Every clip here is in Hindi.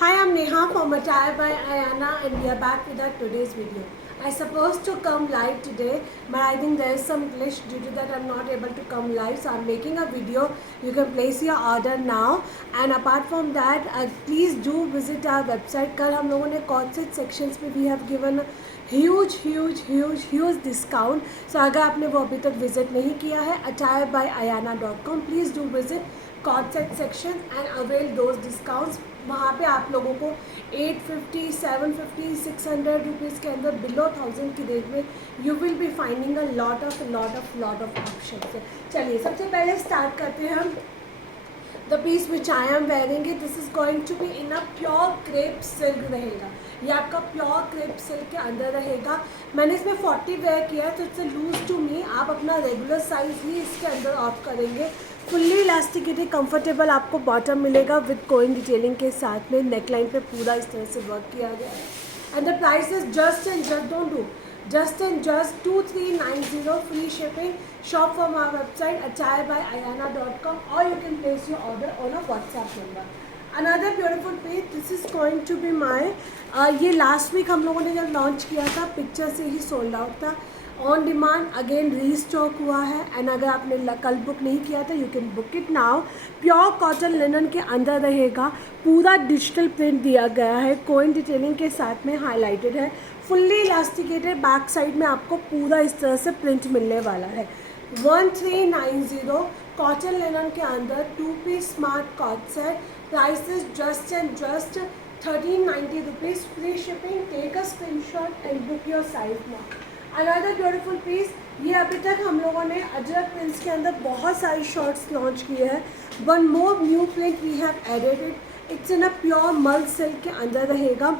Hi, I'm Neha from Attire by Ayana and we are back with our today's video. I supposed to come live today, but I think there is some glitch due to that I'm not able to come live. So I'm making a video. You can place your order now. And apart from that, please do visit our website. कल हम लोगों ने corset sections में we have given huge discount. So अगर आपने वो अभी तक visit नहीं किया है, attirebyayana.com, please do visit corset section and avail those discounts. वहाँ पे आप लोगों को 850, 750, 600 रुपीज़ के अंदर बिलो 1000 की रेट में you will be finding a lot of option. चलिए सबसे पहले स्टार्ट करते हैं हम the piece which I am wearing it. This is going to be in a pure crepe silk रहेगा। ये आपका प्योर क्रेप सिल्क के अंदर रहेगा। मैंने इसमें 40 वेयर किया है तो इट्स लूज टू मी। आप अपना रेगुलर साइज ही इसके अंदर ऑफ करेंगे। फुल्ली इलास्टिकेटेड कंफर्टेबल आपको बॉटम मिलेगा विद कोइन डिटेलिंग के साथ में। नेकलाइन पे पूरा इस तरह से वर्क किया गया है and the price is just and just don't do just and just 2390 free shipping. Shop from our website attirebyayana.com or you can place your order on a WhatsApp number. Another beautiful piece, this is going to be my ये लास्ट वीक हम लोगों ने जब लॉन्च किया था पिक्चर से ही सोल्ड आउट था। ऑन डिमांड अगेन रीस्टॉक हुआ है एंड अगर आपने कल बुक नहीं किया था you can book it now. Pure cotton linen के अंदर रहेगा। पूरा डिजिटल प्रिंट दिया गया है, कोइन डिटेलिंग के साथ में हाईलाइटेड है। फुल्ली इलास्टिकेटेड बैक साइड में आपको पूरा इस तरह से प्रिंट मिलने वाला है। 1390 कॉटन लिनन के अंदर 2 piece smart coord set. Price is just and just 1390 rupees free shipping. Take a screenshot and book your size now. Another beautiful piece, ये अभी तक हम लोगों ने अजरक प्रिंट्स के अंदर बहुत सारी शॉर्ट्स लॉन्च किए हैं। One more new print we have added it. It's in a pure mul silk के अंदर रहेगा।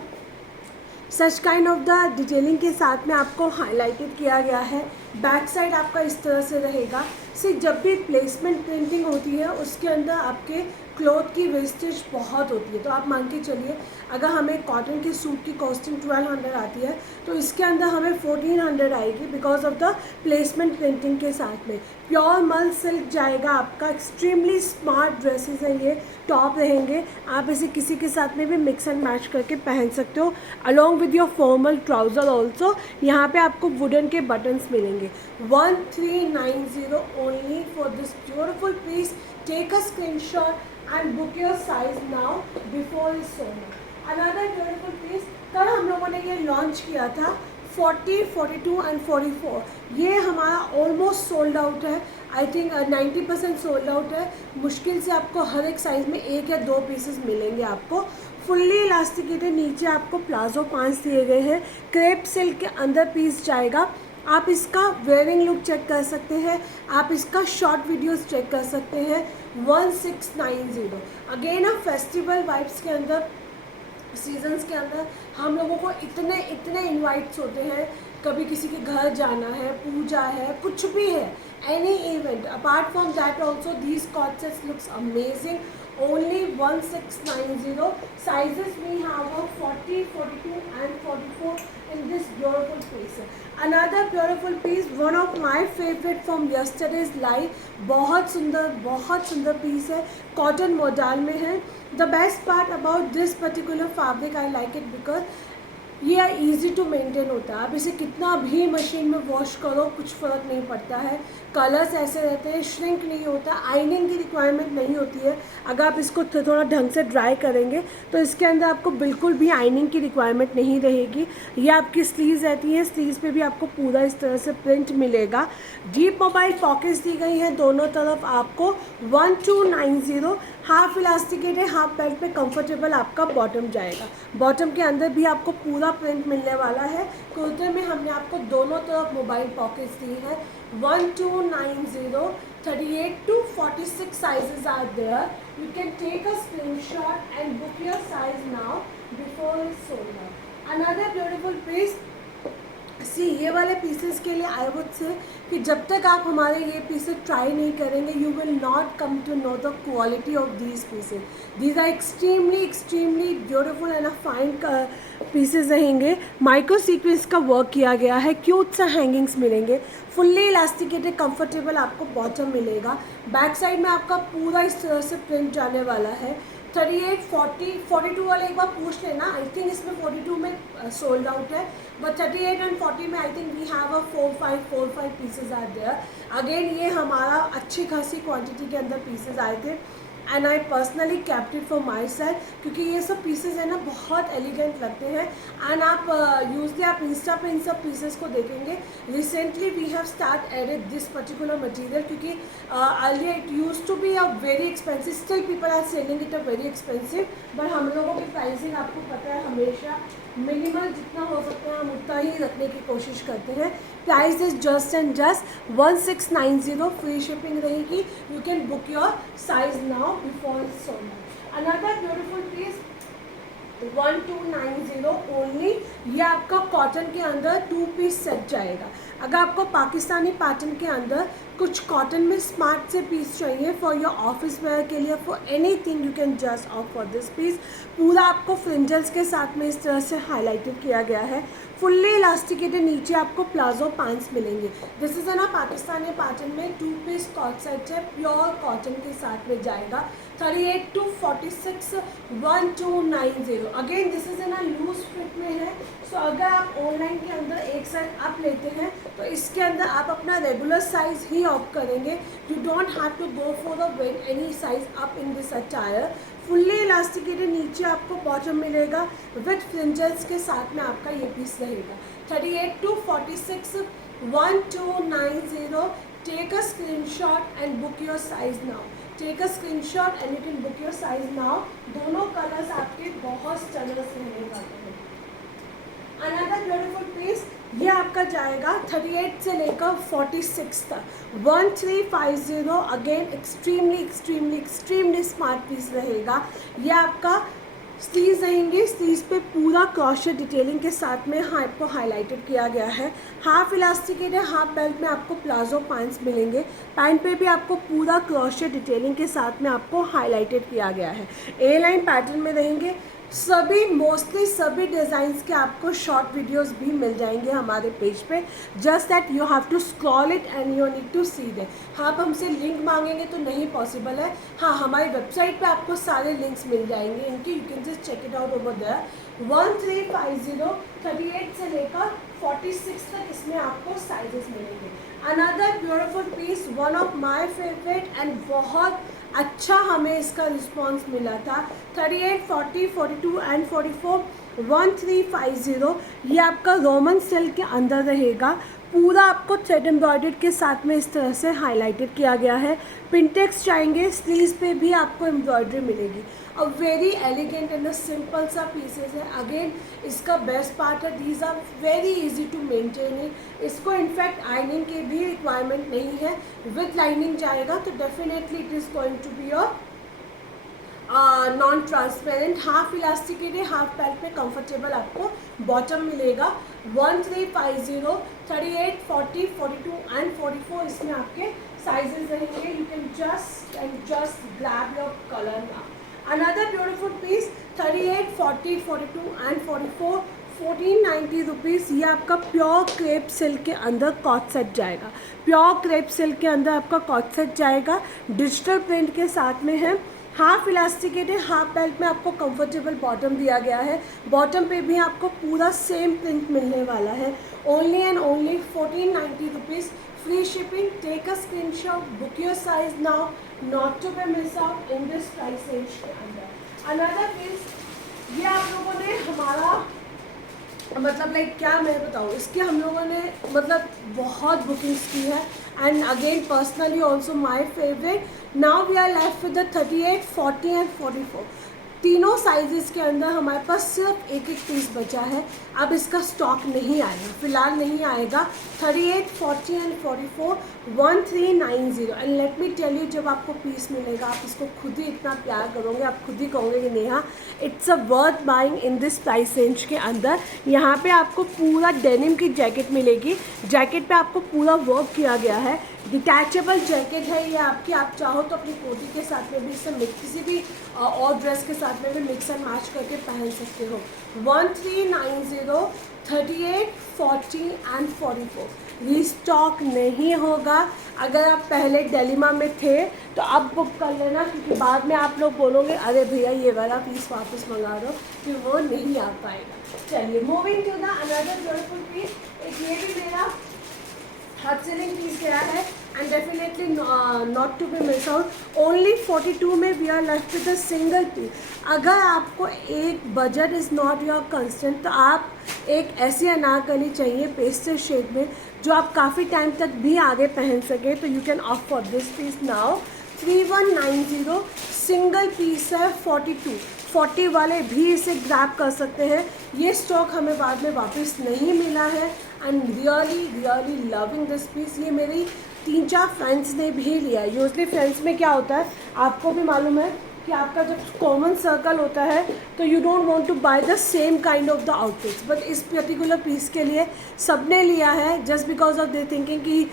Such kind of the detailing के साथ में आपको हाईलाइटेड किया गया है। बैक साइड आपका इस तरह से रहेगा। सिर्फ जब भी प्लेसमेंट प्रिंटिंग होती है उसके अंदर आपके क्लॉथ की वेस्टेज बहुत होती है। तो आप मान के चलिए अगर हमें कॉटन के सूट की कॉस्टिंग 1200 आती है तो इसके अंदर हमें 1400 आएगी because of the placement printing के साथ में। प्योर मल सिल्क जाएगा आपका। एक्सट्रीमली स्मार्ट ड्रेसेस हैं ये। टॉप रहेंगे, आप इसे किसी के साथ में भी मिक्स एंड मैच करके पहन सकते हो along with your formal trouser also. यहाँ पे आपको वुडन के बटन्स मिलेंगे। 1390 only for this beautiful piece. Take a screenshot and book your size now before it's sold out. Another beautiful piece, कल हम लोगों ने ये लॉन्च किया था 40, 42 एंड 44। ये हमारा ऑलमोस्ट सोल्ड आउट है। आई थिंक 90% सोल्ड आउट है। मुश्किल से आपको हर एक साइज़ में 1 या 2 पीसेस मिलेंगे आपको। फुल्ली इलास्टिकेटेड नीचे आपको प्लाजो पांच दिए गए हैं। क्रेप सिल्क के अंदर पीस जाएगा। आप इसका वेयरिंग लुक चेक कर सकते हैं, आप इसका शॉर्ट वीडियोस चेक कर सकते हैं। 1690 अगेन अ फेस्टिवल वाइब्स के अंदर, सीजन्स के अंदर हम लोगों को इतने इनवाइट्स होते हैं। कभी किसी के घर जाना है, पूजा है, कुछ भी है, any event. Apart from that also these coord sets looks amazing. Only 1690. Sizes we have of 40, 42 and 44 in this beautiful piece. Another beautiful piece, one of my favorite from yesterday's live. बहुत सुंदर पीस है। कॉटन मॉडल में है। The best part about this particular fabric I like it because ये ईजी टू मेंटेन होता है। आप इसे कितना भी मशीन में वॉश करो कुछ फ़र्क नहीं पड़ता है। कलर्स ऐसे रहते हैं, श्रिंक नहीं होता, आयनिंग की रिक्वायरमेंट नहीं होती है। अगर आप इसको थोड़ा ढंग से ड्राई करेंगे तो इसके अंदर आपको बिल्कुल भी आयनिंग की रिक्वायरमेंट नहीं रहेगी। ये आपकी स्लीव्स रहती हैं, स्लीव्स पे भी आपको पूरा इस तरह से प्रिंट मिलेगा। डीप मोबाइल पॉकेट्स दी गई हैं दोनों तरफ आपको। 1290 हाफ इलास्टिकेटेड, हाफ बेल्ट पे कंफर्टेबल आपका बॉटम जाएगा। बॉटम के अंदर भी आपको पूरा प्रिंट मिलने वाला है। कुर्ते में हमने आपको दोनों तरफ मोबाइल पॉकेट्स दी है। 1290 38 to 46 sizes are there. You can take a screenshot and book your size now before it's sold out. Another beautiful piece, सी ये वाले पीसेस के लिए आई वुड से कि जब तक आप हमारे ये पीसेस ट्राई नहीं करेंगे you will not come to know the quality of these pieces. These are extremely beautiful and a fine pieces रहेंगे। माइक्रो सीक्वेंस का वर्क किया गया है। क्यूट सा हैंगिंग्स मिलेंगे। फुल्ली इलास्टिकेटेड कंफर्टेबल आपको बॉटम मिलेगा। बैक साइड में आपका पूरा इस तरह से प्रिंट जाने वाला है। 38, 40, 42 वाले एक बार पूछ लेना, आई थिंक इसमें 42 में सोल्ड आउट है, बट 38 एंड 40 में I think we have a 4-5 pieces are there. Again ये हमारा अच्छी खासी क्वांटिटी के अंदर पीसेज आए थे and I personally kept it for my self, क्योंकि ये सब पीसेज है ना बहुत एलिगेंट लगते हैं एंड आप यूजली आप इंस्टा पे इन सब पीसेस को देखेंगे। Recently we have started this particular material, क्योंकि earlier it use to be a very expensive, still people are selling it a very expensive, but हम लोगों की प्राइसिंग आपको पता है हमेशा मिनिमल जितना हो सकता है हम उतना ही रखने की कोशिश करते हैं। Price is just and just 1690, free shipping रहेगी। You can book your size now before it's sold out. Another beautiful piece 1290 only. ये आपका कॉटन के अंदर 2 पीस सेट जाएगा। अगर आपको पाकिस्तानी पैटर्न के अंदर कुछ कॉटन में स्मार्ट से पीस चाहिए फॉर योर ऑफिस वेयर के लिए, for anything you can just off for this piece. पूरा आपको फ्रिंजल्स के साथ में इस तरह से हाईलाइटेड किया गया है। फुल्ली इलास्टिकेटेड नीचे आपको प्लाजो पैंट्स मिलेंगे। दिस इज ना पाकिस्तानी पैटर्न में 2 पीस कॉट सेट है, प्योर कॉटन के साथ में जाएगा। 38 to 46 1290। अगेन दिस इज ना लूज फिट में है, सो अगर आप ऑनलाइन के अंदर एक साइज अप लेते हैं तो इसके अंदर आप अपना रेगुलर साइज ही ऑप्ट करेंगे। You don't have to go for the any size up in this attire. Fully elasticated नीचे आपको बॉटम मिलेगा विथ फ्रिंजल्स के साथ में आपका ये पीस रहेगा। 38 to 46 1290। Take a screenshot and book your size now. Take a screenshot and you can book your size now. दोनों कलर्स आपके बहुत स्टनर्स रहने वाले हैं। अनदर ब्यूटीफुल पीस ये आपका जाएगा 38 से लेकर 46 तक 1350। अगेन एक्सट्रीमली स्मार्ट पीस रहेगा। ये आपका स्लीव्स रहेंगे, स्लीव्स पे पूरा क्रॉशेट डिटेलिंग के साथ में आपको हाईलाइटेड किया गया है। हाफ इलास्टिकेट है, हाफ बेल्ट में आपको प्लाजो पैंट्स मिलेंगे। पैंट पे भी आपको पूरा क्रॉशेट डिटेलिंग के साथ में आपको हाईलाइटेड किया गया है। ए लाइन पैटर्न में रहेंगे। सभी मोस्टली सभी डिज़ाइंस के आपको शॉर्ट वीडियोस भी मिल जाएंगे हमारे पेज पे। Just that you have to scroll it and you need to see they. हाँ, आप हमसे लिंक मांगेंगे तो नहीं पॉसिबल है। हाँ, हमारी वेबसाइट पे आपको सारे लिंक्स मिल जाएंगे इनके, you can just check it out over there. 1350 38 से लेकर 46 तक इसमें आपको साइजेस मिलेंगे। Another beautiful piece, one of my favourite and बहुत अच्छा हमें इसका रिस्पांस मिला था। 38, 40, 42 एंड 44 1350। ये आपका रोमन सिल्क के अंदर रहेगा। पूरा आपको थ्रेड एम्ब्रॉयडर्ड के साथ में इस तरह से हाईलाइटेड किया गया है। पिंटेक्स चाहेंगे, स्लीव्स पे भी आपको एम्ब्रॉयडरी मिलेगी। A very elegant and simple सा पीसेस है। अगेन इसका बेस्ट पार्ट है, these are very easy to maintain it. इसको इनफैक्ट आइनिंग की भी रिक्वायरमेंट नहीं है, विद लाइनिंग जाएगा तो definitely it is going to be your non transparent. Half elasticate है, हाफ पैंट में कंफर्टेबल आपको बॉटम मिलेगा। 1350 38, 40, 42 एंड 44 इसमें आपके साइजेस रहेंगे। You can just grab your colour now. Another beautiful piece 38, 40, 42 and 44 1490 rupees. ये आपका प्योर क्रेप सिल्क के अंदर कॉट सेट जाएगा। प्योर क्रेप सिल्क के अंदर आपका कॉट सेट जाएगा, डिजिटल प्रिंट के साथ में है। हाफ इलास्टिकेट है, हाफ बेल्ट में आपको कंफर्टेबल बॉटम दिया गया है। बॉटम पे भी आपको पूरा सेम प्रिंट मिलने वाला है। Only and only 1490 rupees, free shipping. Take a screenshot, book your size now, not to be miss out in this price range के अंदर। अनदर पीस, ये आप लोगों ने हमारा मतलब लाइक क्या मैं बताऊँ, इसके हम लोगों ने मतलब बहुत बुकिंग्स की है and again personally also my favourite. Now we are left with the 38, 40 and 44। तीनों साइजेस के अंदर हमारे पास सिर्फ एक एक पीस बचा है। अब इसका स्टॉक नहीं आएगा, फ़िलहाल नहीं आएगा। 38, 40 and 44 1390। And let me tell you, जब आपको पीस मिलेगा आप इसको खुद ही इतना प्यार करोगे, आप खुद ही कहोगे कि Neha it's a worth buying in this price range के अंदर। यहाँ पे आपको पूरा डेनिम की जैकेट मिलेगी। जैकेट पे आपको पूरा वर्क किया गया है। डिटैचेबल जैकेट है ये आपकी, आप चाहो तो अपनी कोटी के साथ में भी इसे किसी भी और ड्रेस के साथ में भी मिक्स एंड मैच करके पहन सकते हो। 1390 38 40 एंड 44 रीस्टॉक नहीं होगा। अगर आप पहले डेलिमा में थे तो अब बुक कर लेना, क्योंकि बाद में आप लोग बोलोगे अरे भैया ये वाला पीस वापस मंगा दो, कि वो नहीं आ पाएगा। चलिए moving to the another beautiful piece. एक ये भी मेरा हॉट सेलिंग पीस गया है and definitely not to be miss out. Only 42 में we are left with a single piece. अगर आपको एक budget is not your constant, तो आप एक ऐसी अनारकली चाहिए पेस्टल शेड में जो आप काफ़ी टाइम तक भी आगे पहन सके, तो you can opt for this piece now. 3190 single piece है। 40 वाले भी इसे ग्रैब कर सकते हैं। ये स्टॉक हमें बाद में वापस नहीं मिला है and really loving this piece. ये मेरी 3-4 फ्रेंड्स ने भी लिया है। यूजली फ्रेंड्स में क्या होता है, आपको भी मालूम है कि आपका जब कॉमन सर्कल होता है तो you don't want to buy the same kind of the outfits, but इस पर्टिकुलर पीस के लिए सबने लिया है just because of they thinking कि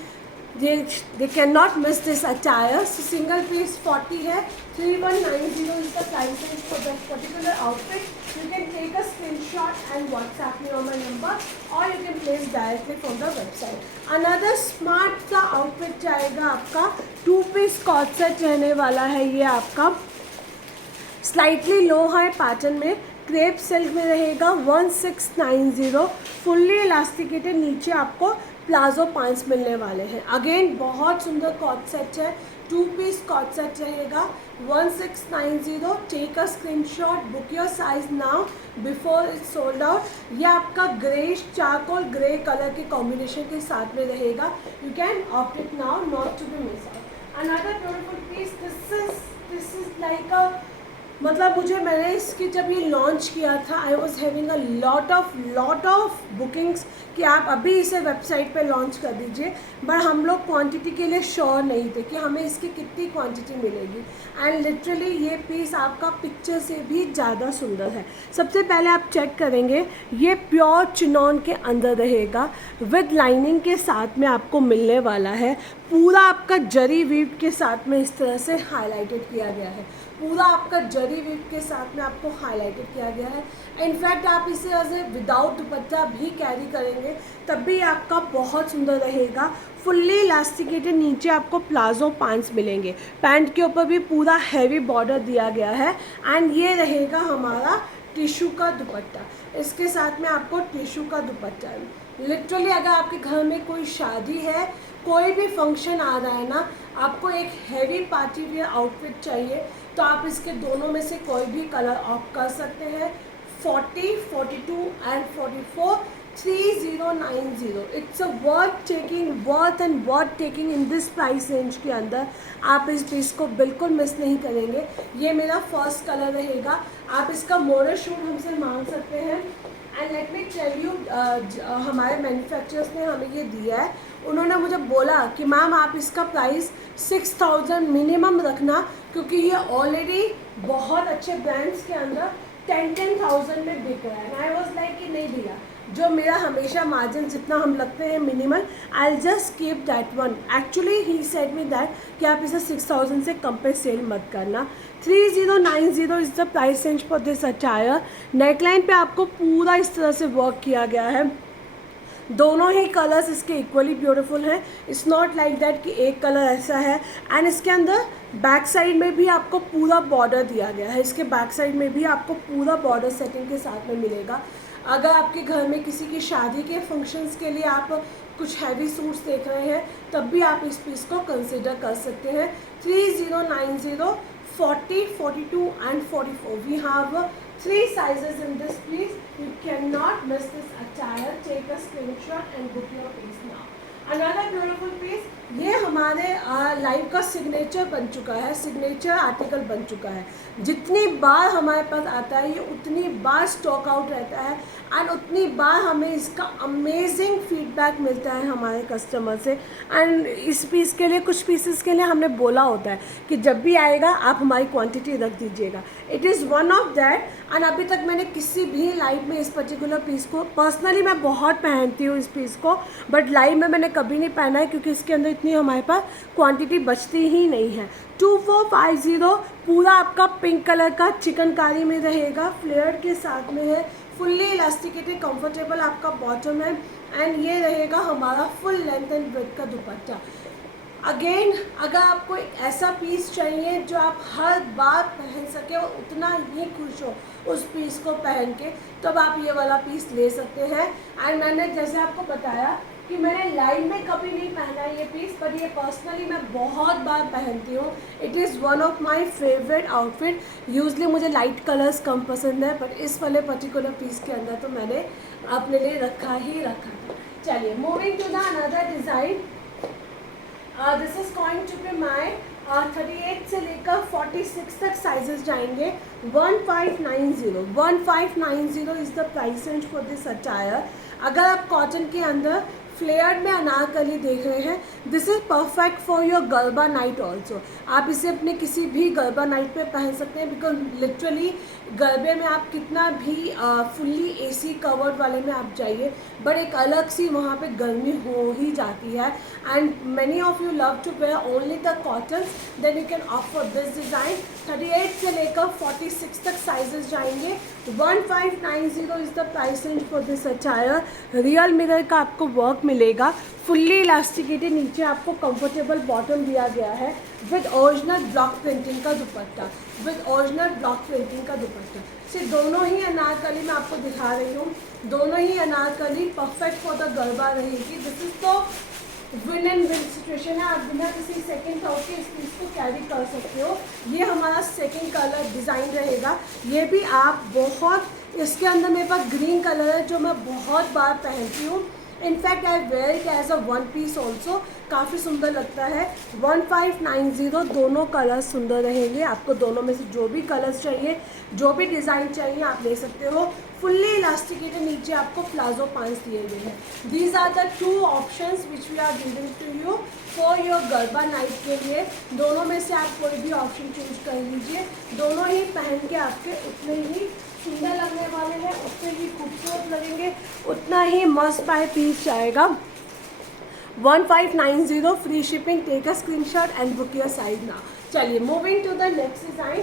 they cannot miss this attire. So single piece 40 है। 3190 is the price range for that particular outfit. You can take a screenshot and WhatsApp me on my number, or you can place directly from the website. Another smart का outfit जाएगा आपका 2 piece corset सेट रहने वाला है। ये आपका स्लाइटली लो है पैटर्न में, क्रेप सिल्क में रहेगा। 1690 फुल्ली इलास्टिकेटेड, नीचे आपको प्लाजो पैंट्स मिलने वाले हैं। अगेन बहुत सुंदर कॉट सेट है, 2 पीस कॉट सेट रहेगा। 1690, take a screenshot, book your size now before it's sold out. ये आपका ग्रेश चारकोल ग्रे कलर के कॉम्बिनेशन के साथ में रहेगा। You can opt it now, not to be miss out. Another beautiful piece, this is like a, मतलब मुझे मैंने इसकी जब ये लॉन्च किया था I was having a lot of bookings कि आप अभी इसे वेबसाइट पे लॉन्च कर दीजिए, बट हम लोग क्वांटिटी के लिए श्योर नहीं थे कि हमें इसकी कितनी क्वांटिटी मिलेगी। एंड लिटरली ये पीस आपका पिक्चर से भी ज़्यादा सुंदर है। सबसे पहले आप चेक करेंगे, ये प्योर चिनॉन के अंदर रहेगा, विद लाइनिंग के साथ में आपको मिलने वाला है। पूरा आपका जरी वीव के साथ में इस तरह से हाईलाइटेड किया गया है, पूरा आपका जरी वीव के साथ में आपको हाईलाइटेड किया गया है। इनफैक्ट आप इसे एज ए विदाउट दुपट्टा भी कैरी करेंगे तब भी आपका बहुत सुंदर रहेगा। फुल्ली इलास्टिकेटेड, नीचे आपको प्लाजो पैंट्स मिलेंगे, पैंट के ऊपर भी पूरा हैवी बॉर्डर दिया गया है। एंड ये रहेगा हमारा टिश्यू का दुपट्टा, इसके साथ में आपको टिश्यू का दुपट्टा है। लिटरली अगर आपके घर में कोई शादी है, कोई भी फंक्शन आ रहा है ना, आपको एक हैवी पार्टी वेयर आउटफिट चाहिए, तो आप इसके दोनों में से कोई भी कलर ऑप्ट कर सकते हैं। 40, 42 and 44, 3090। It's a worth taking in this price range के अंदर। आप इस पीस को बिल्कुल मिस नहीं करेंगे। ये मेरा फर्स्ट कलर रहेगा। आप इसका मोरल शूट हमसे मांग सकते हैं। And let me tell you, हमारे मैन्युफैक्चरर्स ने हमें ये दिया है, उन्होंने मुझे बोला कि मैम आप इसका प्राइस 6000 मिनिमम रखना, क्योंकि ये ऑलरेडी बहुत अच्छे ब्रांड्स के अंदर 10,000 में बिक रहा है। आई वॉज लाइक कि नहीं भैया, जो मेरा हमेशा मार्जिन जितना हम लगते हैं minimal, I just keep that one. Actually he said me that कि आप इसे 6000 से कम पे सेल मत करना। 3090 is the price range for this attire. Neckline पे आपको पूरा इस तरह से वर्क किया गया है। दोनों ही कलर्स इसके इक्वली ब्यूटीफुल हैं। इट्स नॉट लाइक दैट कि एक कलर ऐसा है। एंड इसके अंदर बैक साइड में भी आपको पूरा बॉर्डर दिया गया है, इसके बैक साइड में भी आपको पूरा बॉर्डर सेटिंग के साथ में मिलेगा। अगर आपके घर में किसी की शादी के फंक्शंस के लिए आप कुछ हैवी सूट्स देख रहे हैं, तब भी आप इस पीस को कंसिडर कर सकते हैं। 3090, 40, 42 and 44. We have 3 sizes in this piece. You cannot miss this attire. Take a screenshot and book your piece now. Another beautiful piece, ये हमारे लाइव का सिग्नेचर बन चुका है, सिग्नेचर आर्टिकल बन चुका है। जितनी बार हमारे पास आता है ये उतनी बार स्टॉक आउट रहता है एंड उतनी बार हमें इसका अमेजिंग फीडबैक मिलता है हमारे कस्टमर से। एंड इस पीस के लिए, कुछ पीसेस के लिए हमने बोला होता है कि जब भी आएगा आप हमारी क्वांटिटी रख दीजिएगा। It is one of that. And अभी तक मैंने किसी भी लाइव में इस पर्टिकुलर पीस को, पर्सनली मैं बहुत पहनती हूँ इस पीस को, बट लाइव में मैंने कभी नहीं पहना है क्योंकि इसके अंदर इतनी हमारे पास क्वांटिटी बचती ही नहीं है। 2450 पूरा आपका पिंक कलर का चिकनकारी में रहेगा, फ्लेयर के साथ में है, फुल्ली इलास्टिकेटेड कंफर्टेबल आपका बॉटम है एंड ये रहेगा हमारा फुल लेंथ एंड ब्रेथ का दुपट्टा। अगेन अगर आपको एक ऐसा पीस चाहिए जो आप हर बार पहन सके और उतना ही खुश हो उस पीस को पहन के, तब आप ये वाला पीस ले सकते हैं। एंड मैंने जैसे आपको बताया कि मैंने लाइव में कभी नहीं पहना है ये पीस, पर ये पर्सनली मैं बहुत बार पहनती हूँ। It is one of my favourite outfit. Usually मुझे लाइट कलर्स कम पसंद है, बट इस वाले पर्टिकुलर पीस के अंदर तो मैंने अपने लिए रखा ही रखा था। चलिए moving to the another design. This is going to be my 38 से लेकर 46 तक साइजेस जाएंगे। 1590 is the price range for this attire. अगर आप कॉटन के अंदर फ्लेयर्ड में अनारकली देख रहे हैं, this is perfect for your Garba night also. आप इसे अपने किसी भी गरबा नाइट पे पहन सकते हैं, बिकॉज लिटरली गरबे में आप कितना भी फुल्ली एसी कवर्ड वाले में आप जाइए, बट एक अलग सी वहाँ पे गर्मी हो ही जाती है। And many of you love to wear only the cotton, then you can opt for this design. 38 से लेकर 46 तक साइजेस जाएंगे। 1590 is the price range for this attire. Real mirror का आपको वर्क मिलेगा, फुल्ली इलास्टिकेटेड, नीचे आपको कंफर्टेबल बॉटम दिया गया है विद ओरिजिनल ब्लॉक प्रिंटिंग का दुपट्टा, सिर्फ दोनों ही अनारकली मैं आपको दिखा रही हूँ। दोनों ही anarkali perfect for the garba रहेगी। दिस इज तो विन एंड विन सिचुएशन है, आप बिना किसी सेकंड थॉट के इस पीस को कैरी कर सकते हो। ये हमारा सेकंड कलर डिज़ाइन रहेगा। ये भी आप बहुत, इसके अंदर मेरे पास ग्रीन कलर है जो मैं बहुत बार पहनती हूँ। In fact I wear it as a one piece also, काफ़ी सुंदर लगता है। 1590 दोनों कलर्स सुंदर रहेंगे। आपको दोनों में से जो भी कलर्स चाहिए, जो भी डिज़ाइन चाहिए आप ले सकते हो। फुल्ली इलास्टिकेटेड, नीचे आपको प्लाजो पांच दिए गए हैं। These are the two options which we are giving to you for your Garba night के लिए। दोनों में से आप कोई भी ऑप्शन चूज कर लीजिए। दोनों ही पहन के आपके उतने ही सुंदर लगने वाले हैं, उतने ही खूबसूरत लगेंगे, उतना ही मस्त बाय पीस जाएगा। 1590 free shipping. Take a screenshot and book your size now. चलिए moving to the next design.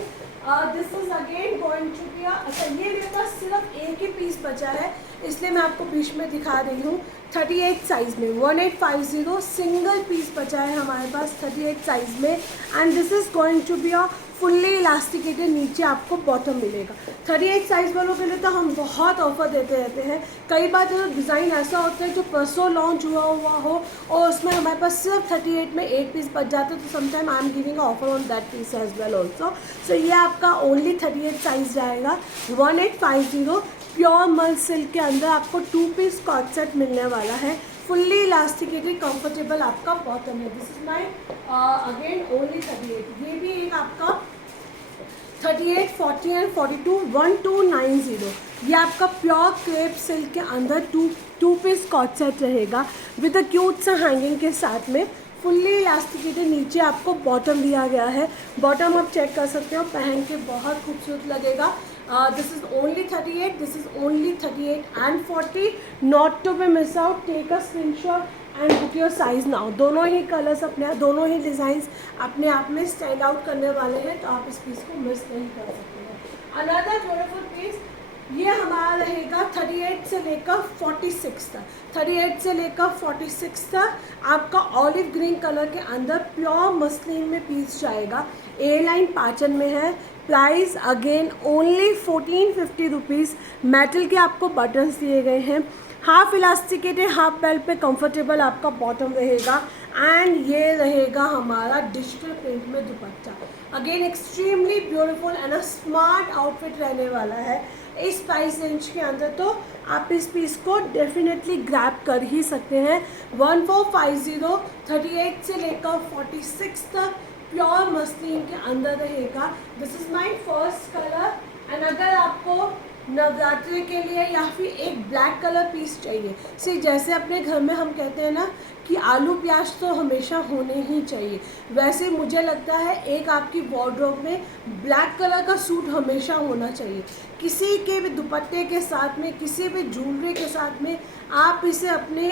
This is again going to be, अच्छा ये मेरे पास सिर्फ एक ही पीस बचा है, इसलिए मैं आपको बीच में दिखा रही हूँ। 38 साइज़ में 1850 सिंगल पीस बचा है हमारे पास 38 साइज़ में। And this is going to be a fully elasticated, नीचे आपको बॉटम मिलेगा। 38 साइज़ वालों के लिए तो हम बहुत ऑफर देते रहते हैं। कई बार जो डिज़ाइन ऐसा होता है जो परसों लॉन्च हुआ हो और उसमें हमारे पास सिर्फ 38 में एक पीस बच जाता है, तो sometime I am giving offer on that piece as well also. So ये आपका ओनली 38 साइज़ जाएगा। 1850 प्योर मल सिल्क के अंदर आपको 2 पीस कॉट सेट मिलने वाला है। फुल्ली इलास्टिकेटेड कंफर्टेबल आपका बॉटम है। This is my again only 38। ये भी एक आपका 38, 40 एंड 42 1290। ये आपका प्योर क्रेप सिल्क के अंदर टू पीस कॉट सेट रहेगा विद अ क्यूट सा हैंगिंग के साथ में। फुल्ली इलास्टिकेटेड, नीचे आपको बॉटम दिया गया है। बॉटम आप चेक कर सकते हो, पहन के बहुत खूबसूरत लगेगा। This is only 38, this is only 38 and 40। Not to be miss out, take a screenshot and book your size now. दोनों ही कलर्स अपने, दोनों ही डिज़ाइंस अपने आप में स्टैंड आउट करने वाले हैं, तो आप इस पीस को मिस नहीं कर सकते हैं। अनदर ब्यूटीफुल पीस, ये हमारा रहेगा 38 से लेकर 46 तक। 38 से लेकर 46 तक आपका ऑलिव ग्रीन कलर के अंदर प्योर मसलिन में पीस जाएगा। ए लाइन पाचन में है। Price again only 1450 rupees. Metal के आपको बटन्स दिए गए हैं। हाफ इलास्टिकेटेड, हाफ बेल्ट पे कंफर्टेबल आपका बॉटम रहेगा। एंड ये रहेगा हमारा डिजिटल प्रिंट में दुपट्टा। Again extremely beautiful and a smart outfit रहने वाला है। इस प्राइस रेंज के अंदर तो आप इस पीस को डेफिनेटली ग्रैब कर ही सकते हैं। 1450 38 से लेकर 46 तक प्योर मसलिन के अंदर रहेगा। This is my first colour. And अगर आपको नवरात्रि के लिए या फिर एक ब्लैक कलर पीस चाहिए। जैसे अपने घर में हम कहते हैं ना कि आलू प्याज तो हमेशा होने ही चाहिए, वैसे मुझे लगता है एक आपकी वार्डरोब में ब्लैक कलर का सूट हमेशा होना चाहिए। किसी के भी दुपट्टे के साथ में, किसी भी ज्वेलरी के साथ में आप इसे अपने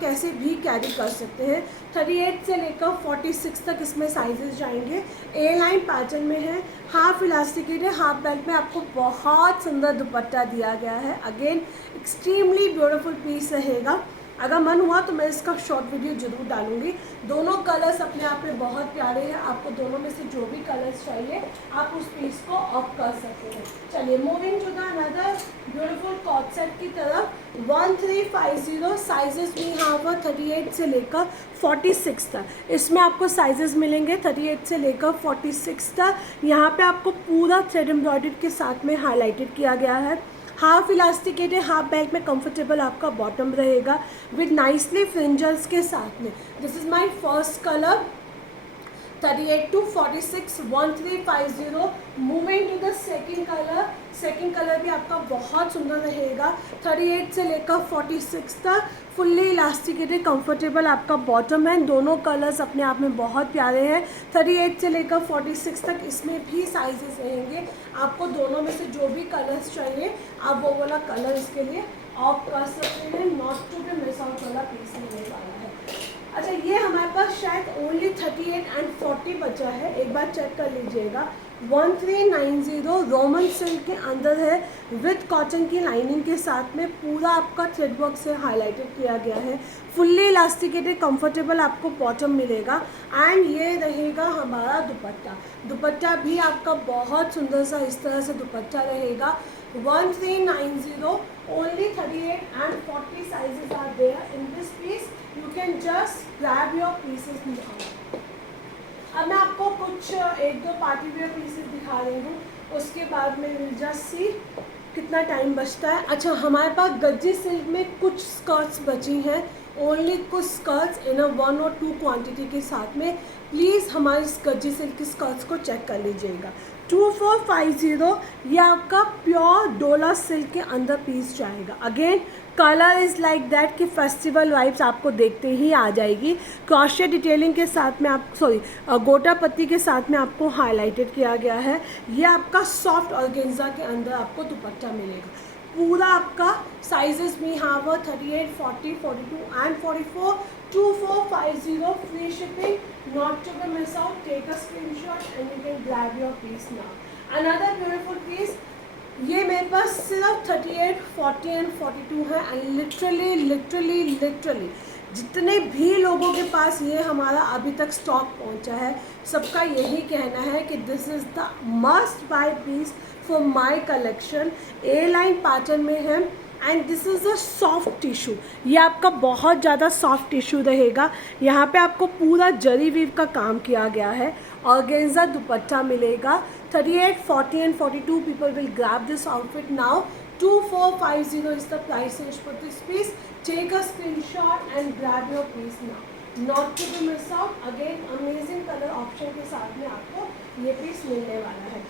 कैसे भी कैरी कर सकते हैं। 38 से लेकर 46 तक इसमें साइजेस जाएंगे। ए लाइन पैटर्न में है, हाफ इलास्टिकेटेड, हाफ बेल्ट में आपको बहुत सुंदर दुपट्टा दिया गया है। अगेन एक्सट्रीमली ब्यूटीफुल पीस रहेगा। अगर मन हुआ तो मैं इसका शॉर्ट वीडियो जरूर डालूंगी। दोनों कलर्स अपने आप में बहुत प्यारे हैं। आपको दोनों में से जो भी कलर्स चाहिए आप उस पीस को ऑप्ट कर सकते हैं। चलिए moving to the another beautiful cord set की तरफ। 1350 साइजेस भी यहाँ पर 38 से लेकर 46 तक इसमें आपको साइजेस मिलेंगे। 38 से लेकर 46 तक यहाँ पे आपको पूरा थ्रेड एम्ब्रॉयडरी के साथ में हाईलाइटेड किया गया है। हाफ इलास्टिकेटेड, हाफ बेल्ट में कंफर्टेबल आपका बॉटम रहेगा विद नाइसली फ्रिंजल्स के साथ में। This is my first colour 38 to 46 1350। Moving to the second colour भी आपका बहुत सुंदर रहेगा। 38 से लेकर 46 तक फुल्ली इलास्टिकेटेड कंफर्टेबल आपका बॉटम है। दोनों कलर्स अपने आप में बहुत प्यारे हैं। 38 से लेकर 46 तक इसमें भी साइजेस रहेंगे। आपको दोनों में से जो भी कलर्स चाहिए आप वो वाला कलर इसके लिए ऑप्ट कर सकते हैं। Not to be miss out वाला पीस मिलने वाला है। अच्छा, ये हमारे पास शायद ओनली 38 एंड 40 बचा है, एक बार चेक कर लीजिएगा। 1390 रोमन सिल्क के अंदर है विथ कॉटन की लाइनिंग के साथ में। पूरा आपका थ्रेड वर्क से हाईलाइटेड किया गया है। फुल्ली इलास्टिकेटेड कंफर्टेबल आपको बॉटम मिलेगा। एंड ये रहेगा हमारा दुपट्टा भी आपका बहुत सुंदर सा इस तरह से दुपट्टा रहेगा। 1390 only 38 and 40 sizes are there in this piece. You can just grab your pieces now. अब मैं आपको कुछ एक दो पार्टी वेयर पीसेस दिखा रही हूँ, उसके बाद में विल जस्ट सी कितना टाइम बचता है। अच्छा, हमारे पास गज्जी सिल्क में कुछ स्कर्ट्स बची हैं, ओनली कुछ स्कर्ट्स इन 1 और 2 क्वांटिटी के साथ में। प्लीज़ हमारी गज्जी सिल्क की स्कर्ट्स को चेक कर लीजिएगा। 2450 ये आपका प्योर डोला सिल्क के अंदर पीस जाएगा। Again colour is like that कि फेस्टिवल वाइब्स आपको देखते ही आ जाएगी। क्रॉशे डिटेलिंग के साथ में गोटा पत्ती के साथ में आपको हाईलाइटेड किया गया है। ये आपका सॉफ्ट ऑर्गेन्जा के अंदर आपको दुपट्टा मिलेगा। पूरा आपका साइजेस भी यहाँ पर 38, 40, 42 and 44। 2450 free shipping, not to be miss out. Take a screenshot and you can grab your piece now. Another beautiful piece, ये मेरे पास सिर्फ 38, 40 एंड 42 है। एंड लिटरली जितने भी लोगों के पास ये हमारा अभी तक स्टॉक पहुंचा है, सबका यही कहना है कि this is the must buy piece for my collection. A line pattern में है and this is a soft tissue. ये आपका बहुत ज़्यादा सॉफ्ट टिश्यू रहेगा। यहाँ पे आपको पूरा जरी वीव का काम किया गया है। ऑर्गेन्जा दुपट्टा मिलेगा। 38, 40 and 42 people will grab this outfit now. 2450 is the price range for this piece. Take a screenshot and grab your piece now. Not to be miss out. Again amazing color option के साथ में आपको ये पीस मिलने वाला है।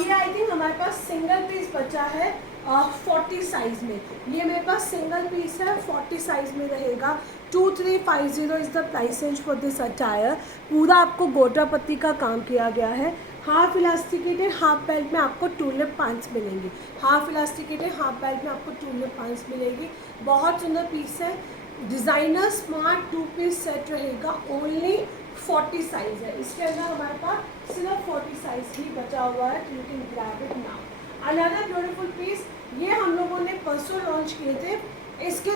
ये आई थिंक हमारे पास सिंगल पीस बचा है 40 साइज में। ये मेरे पास सिंगल पीस है, 40 साइज में रहेगा। 2350 is the price range for this attire. पूरा आपको गोटा पत्ती का काम किया गया है। हाफ इलास्टिकेटेड, हाफ बेल्ट में आपको टूलिप पैंट्स मिलेंगी। हाफ इलास्टिकेटेड, हाफ बेल्ट में आपको टूलिप पैंट्स मिलेगी। बहुत सुंदर पीस है। डिज़ाइनर स्मार्ट 2 पीस सेट रहेगा। ओनली 40 साइज है। इसके अंदर हमारे पास सिर्फ 40 साइज ही बचा हुआ है। You can grab it now. Another beautiful piece, ये हम लोगों ने परसों लॉन्च किए थे। इसके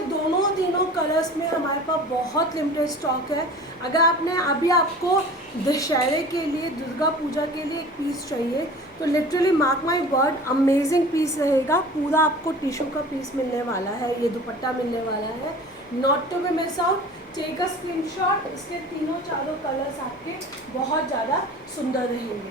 तीनों कलर्स में हमारे पास बहुत लिमिटेड स्टॉक है। अगर आपको दशहरे के लिए, दुर्गा पूजा के लिए एक पीस चाहिए तो literally mark my word, amazing piece रहेगा। पूरा आपको टिश्यू का पीस मिलने वाला है, ये दुपट्टा मिलने वाला है। Not to be miss out. Take a screenshot. इसके चारों कलर्स आपके बहुत ज़्यादा सुंदर रहेंगे।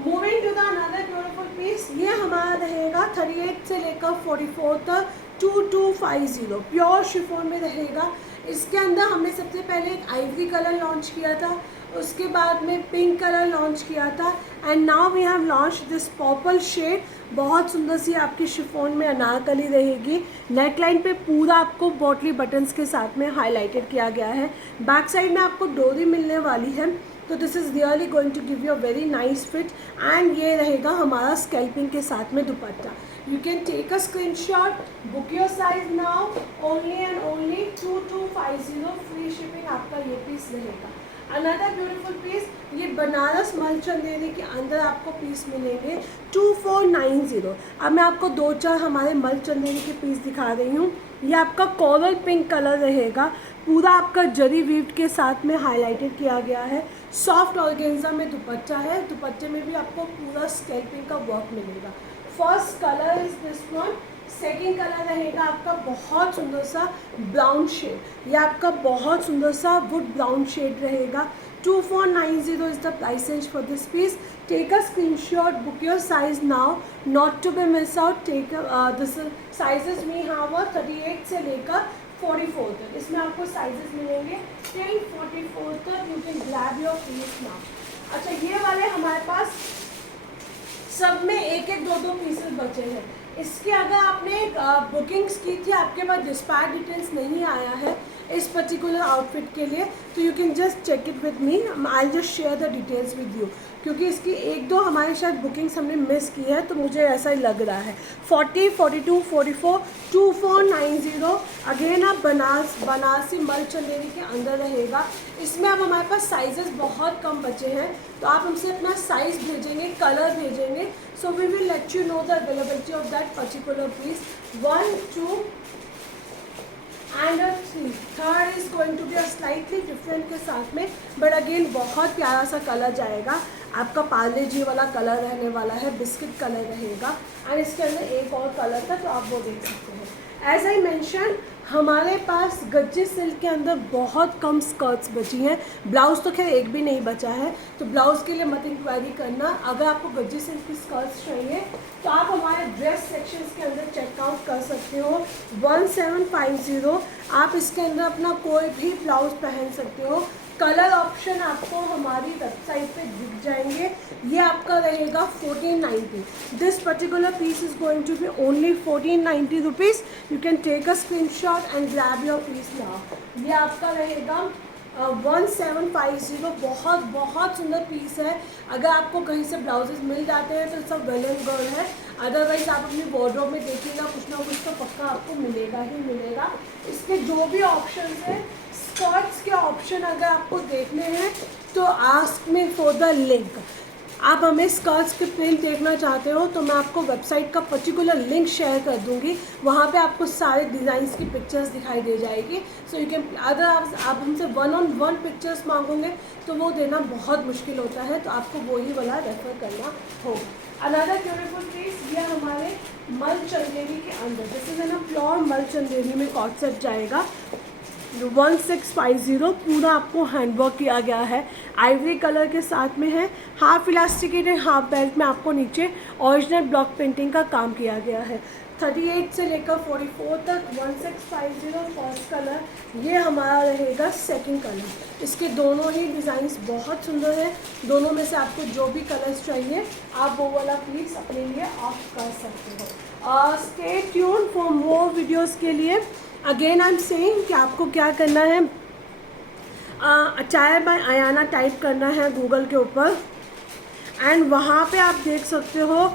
Moving to the another beautiful piece, ये हमारा रहेगा 38 से लेकर 44 तक। 2250 प्योर शिफॉन में रहेगा। इसके अंदर हमने सबसे पहले एक आइवरी कलर लॉन्च किया था उसके बाद में पिंक कलर लॉन्च किया था, and now we have launch this purple shade. बहुत सुंदर सी आपकी शिफॉन में अनारकली रहेगी। नेकलाइन पे पूरा आपको बॉटली बटन्स के साथ में हाईलाइटेड किया गया है। बैक साइड में आपको डोरी मिलने वाली है, तो this is really going to give you a very nice fit. And ये रहेगा हमारा स्कैल्पिंग के साथ में dupatta. You can take a screenshot, book your size now, only and only 2250, free shipping आपका ये पीस रहेगा। अनदर ब्यूटीफुल पीस, ये बनारस मल चंदेरी के अंदर आपको पीस मिलेंगे 2490। अब मैं आपको 2-4 हमारे मल चंदेरी के पीस दिखा रही हूँ। ये आपका कोरल पिंक कलर रहेगा, पूरा आपका जरी वीव्ड के साथ में हाईलाइटेड किया गया है। सॉफ्ट ऑर्गेन्जा में दुपट्टा है, दुपट्टे में भी आपको पूरा स्कैल्पिंग का वर्क मिलेगा। First colour is this one. Second colour रहेगा आपका बहुत सुंदर सा ब्राउन शेड। ये आपका बहुत सुंदर सा वुड ब्राउन शेड रहेगा। 2490 is the price range for this piece. Take a screenshot, book your size now, not to be miss out. Take this sizes we have 38 से लेकर 44 तक, इसमें आपको साइजेस मिलेंगे टिल 44 तक। You can grab your piece now. अच्छा, ये वाले हमारे पास सब में एक एक दो पीसेस बचे हैं। इसके अगर आपने बुकिंग्स की थी, आपके पास डिस्पैच डिटेल्स नहीं आया है इस पर्टिकुलर आउटफिट के लिए, तो you can just check it with me, I just share the details with you, क्योंकि इसकी 1-2 हमारी शायद बुकिंग्स हमने मिस की है, तो मुझे ऐसा ही लग रहा है। 40, 42, 44, 2490। अगेन आप बनारसी मल चंदेरी के अंदर रहेगा। इसमें अब हमारे पास साइजेस बहुत कम बचे हैं, तो आप हमसे अपना साइज़ भेजेंगे, कलर भेजेंगे, so we will let you know the availability of that particular piece. 1, 2 and 3। Third is going to be a slightly different के साथ में, बट अगेन बहुत प्यारा सा कलर जाएगा। आपका पार्ले जी वाला कलर रहने वाला है, बिस्किट कलर रहेगा, एंड इसके अंदर एक और कलर था, तो आप वो देख सकते हैं। एज आई मैंशन, हमारे पास गज्जे सिल्क के अंदर बहुत कम स्कर्ट्स बची हैं। ब्लाउज़ तो खैर एक भी नहीं बचा है, तो ब्लाउज़ के लिए मत इंक्वायरी करना। अगर आपको गज्जे सिल्क की स्कर्ट्स चाहिए तो आप हमारे ड्रेस सेक्शंस के अंदर चेकआउट कर सकते हो। 1750, आप इसके अंदर अपना कोई भी ब्लाउज़ पहन सकते हो। कलर ऑप्शन आपको हमारी वेबसाइट पे दिख जाएंगे। ये आपका रहेगा 1490। This particular piece is going to be only 1490 rupees. You can take a screenshot and grab your piece now. ये आपका रहेगा 1750। बहुत सुंदर पीस है। अगर आपको कहीं से ब्लाउजेस मिल जाते हैं तो सब वेल एंड गुड है, अदरवाइज आप अपनी वार्डरोब में देखिएगा, कुछ ना कुछ तो पक्का आपको मिलेगा ही मिलेगा। इसके जो भी ऑप्शन हैं, स्कर्ट्स के ऑप्शन अगर आपको देखने हैं तो ask me for the link. आप हमें स्कर्ट्स के प्रिंट देखना चाहते हो तो मैं आपको वेबसाइट का पर्टिकुलर लिंक शेयर कर दूंगी, वहाँ पे आपको सारे डिज़ाइंस की पिक्चर्स दिखाई दे जाएगी। सो यू कैन, अगर आप हमसे 1-on-1 पिक्चर्स मांगोगे तो वो देना बहुत मुश्किल होता है, तो आपको वही वाला रेफर करना होगा। अनदर ब्यूटीफुल पीस, ये हमारे मल चंदेरी के अंदर, दिस इज ना प्योर मल चंदेरी में कॉट सेट जाएगा। 1650, पूरा आपको हैंडवर्क किया गया है, आइवरी कलर के साथ में है। हाफ इलास्टिकेटेड हाफ बेल्ट में आपको नीचे ओरिजिनल ब्लॉक प्रिंटिंग का काम किया गया है। 38 से लेकर 44 तक 1650 फर्स्ट कलर, ये हमारा रहेगा सेकंड कलर। इसके दोनों ही डिज़ाइंस बहुत सुंदर है, दोनों में से आपको जो भी कलर्स चाहिए आप वो वाला पीस अपने लिए ऑफ कर सकते हो। Stay tune for more videos के लिए। अगेन आई एम सेइंग कि आपको क्या करना है, अटायर बाय अयाना टाइप करना है गूगल के ऊपर, एंड वहाँ पे आप देख सकते हो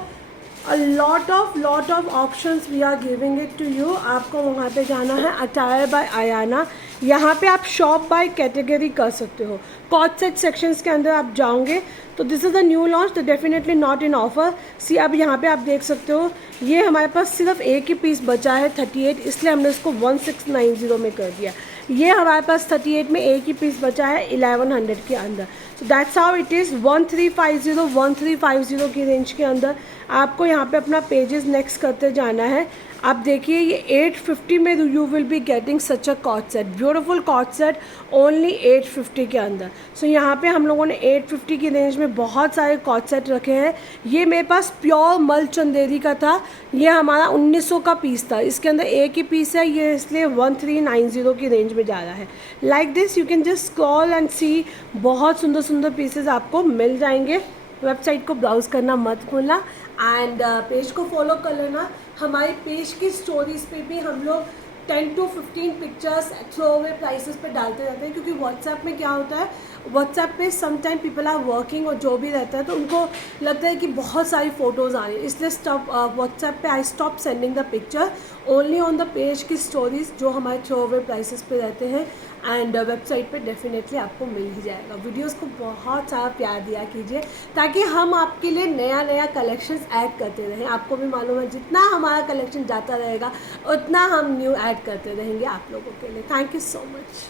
a lot of options we are giving it to you. आपको वहाँ पे जाना है अटायर बाय अयाना, यहाँ पे आप शॉप बाय कैटेगरी कर सकते हो। कॉट सेट सेक्शंस के अंदर आप जाओगे तो this is the new launch, तो डेफिनेटली नॉट इन ऑफर। सी अब यहाँ पे आप देख सकते हो ये हमारे पास सिर्फ एक ही पीस बचा है 38, इसलिए हमने इसको 1690 में कर दिया। ये हमारे पास 38 में एक ही पीस बचा है 1100 के अंदर। So that's how it is. 1350 की रेंज के अंदर आपको यहाँ पे अपना पेजेस नेक्स्ट करते जाना है। आप देखिए ये 850 में you will be getting such a cord set, beautiful cord set only 850 के अंदर। सो यहाँ पे हम लोगों ने 850 की रेंज में बहुत सारे कॉर्ड सेट रखे हैं। ये मेरे पास प्योर मल चंदेरी का था, ये हमारा 1900 का पीस था, इसके अंदर एक ही पीस है, ये इसलिए 1390 की रेंज में जा रहा है। Like this you can just scroll and see, बहुत सुंदर सुंदर पीसेज आपको मिल जाएंगे। वेबसाइट को ब्राउज़ करना मत भूलना एंड पेज को फॉलो कर लेना। हमारी पेज की स्टोरीज़ पे भी हम लोग 10 to 15 pictures throw away prices पे डालते रहते हैं, क्योंकि व्हाट्सएप में क्या होता है, व्हाट्सएप पे समटाइम पीपल आर वर्किंग और जो भी रहता है तो उनको लगता है कि बहुत सारी फ़ोटोज़ आ रही है, इसलिए स्टॉप व्हाट्सएप पे I stop sending the picture, only on the page की स्टोरीज़ जो हमारे थ्रो अवे प्राइसेस पे रहते हैं। एंड वेबसाइट पे डेफिनेटली आपको मिल ही जाएगा। वीडियोस को बहुत सारा प्यार दिया कीजिए ताकि हम आपके लिए नया नया कलेक्शंस ऐड करते रहें। आपको भी मालूम है जितना हमारा कलेक्शन जाता रहेगा उतना हम न्यू ऐड करते रहेंगे आप लोगों के लिए। Thank you so much.